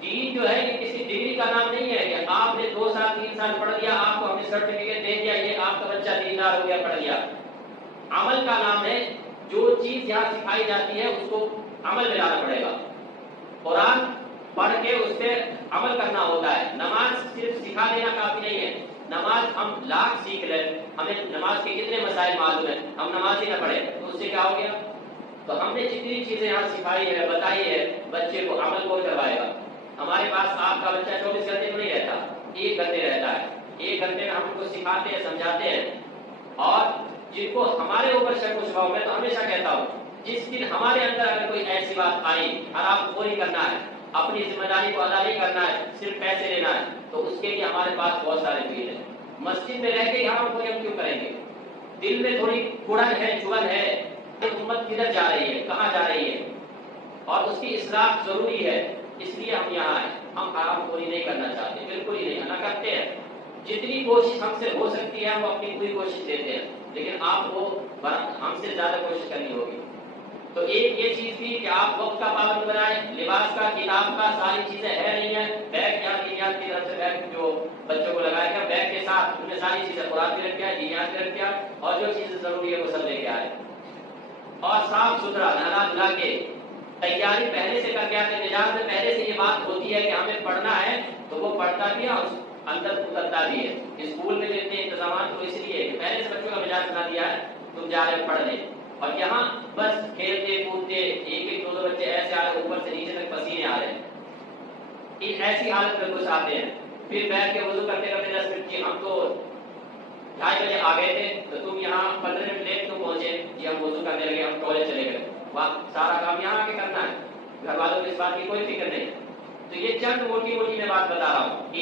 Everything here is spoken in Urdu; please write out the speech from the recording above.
دین جو ہے یہ کسی ڈگری کا نام نہیں ہے کہ آپ نے 2 سال 3 سال پڑھ لیا آپ کو ہم نے سرٹیفکیٹ دے دیا یہ آپ کا بچہ دیندار ہو گیا پڑھ لیا. عمل کا نام ہے. جو چیز یہاں سکھائی جاتی ہے اس کو عمل میں لانا پڑے گا. قرآن پڑھ کے اس پہ عمل کرنا ہوتا ہے. نماز صرف سکھا دینا کافی نہیں ہے. نماز ہم لاکھ سیکھ لیں, ہمیں نماز کے کتنے مسائل معلوم ہیں, ہم نماز ہی نہ پڑھیں تو اس سے کیا ہو گیا؟ تو ہم نے جتنی چیزیں یہاں سکھائی ہے بتائی ہے بچے کو عمل کو کروائے گا. ہمارے پاس آپ کا بچہ 24 گھنٹے میں نہیں رہتا, 1 گھنٹے رہتا ہے. 1 گھنٹے میں ہم ان کو سکھاتے ہیں سمجھاتے ہیں. اور جن کو ہمارے اوپر شک و شبہ ہو, میں تو ہمیشہ کہتا ہوں جس دن ہمارے اندر اگر کوئی ایسی بات آئی حرام خوری کرنا ہے, اپنی ذمہ داری کو ادا نہیں کرنا ہے, صرف پیسے لینا ہے, تو اس کے لیے ہمارے پاس بہت سارے پیر ہیں. مسجد میں رہ کے حرام خوری ہم کیوں کریں گے؟ دل میں تھوڑی کڑن ہے, چبھن ہے, امت کدھر جا رہی ہے, کہاں جا رہی ہے, اور اس کی اصلاح ضروری ہے. اس لیے ہم یہاں آئے. ہم حرام خوری نہیں کرنا چاہتے, بالکل ہی نہیں, نہ کرتے ہیں. جتنی کوشش ہم سے ہو سکتی ہے ہم اپنی پوری کوشش دیتے ہیں, لیکن آپ کو ہم سے زیادہ کوشش کرنی ہوگی. تو ایک یہ چیز تھی کہ آپ وقت کا پابند بنائیں, لباس کا, کتاب کا, ساری چیزیں ہے نہیں ہے. بیگ یہاں دینیات کی طرف سے بیگ جو بچوں کو لگایا گیا, بیگ کے ساتھ ان میں ساری چیزیں قرآن بھی رکھ دیا, دینیات بھی رکھ دیا, اور جو چیزیں ضروری ہے وہ سب لے کے آئے. اور صاف ستھرا نہلا دھلا کے تیاری پہلے سے کر کے آتے. نجات میں پہلے سے یہ بات ہوتی ہے کہ ہمیں پڑھنا ہے تو وہ پڑھتا بھی ہے اور اندر اترتا بھی ہے. اسکول میں جو اتنے انتظامات تو اس لیے کہ پہلے سے بچوں کا مزاج بنا دیا ہے, تم جا رہے پڑھ لیں. اور یہاں بس کھیلتے کودتے ایک 2 بچے ایسے آ رہے اوپر سے نیچے تک پسینے آ رہے ہیں. ان ایسی حالت میں کچھ آتے ہیں, پھر بیٹھ کے وضو کرتے کرتے 10 منٹ کی, ہم تو 2:30 بجے آ گئے تھے تو تم یہاں 15 منٹ لیٹ کیوں پہنچے؟ جی ہم وضو کرنے لگے, ہم ٹوائلٹ چلے گئے. سارا کام یہاں آ کے کرنا ہے, گھر والوں کو اس بات کی کوئی فکر نہیں. تو یہ چند موٹی موٹی میں بات بتا رہا ہوں.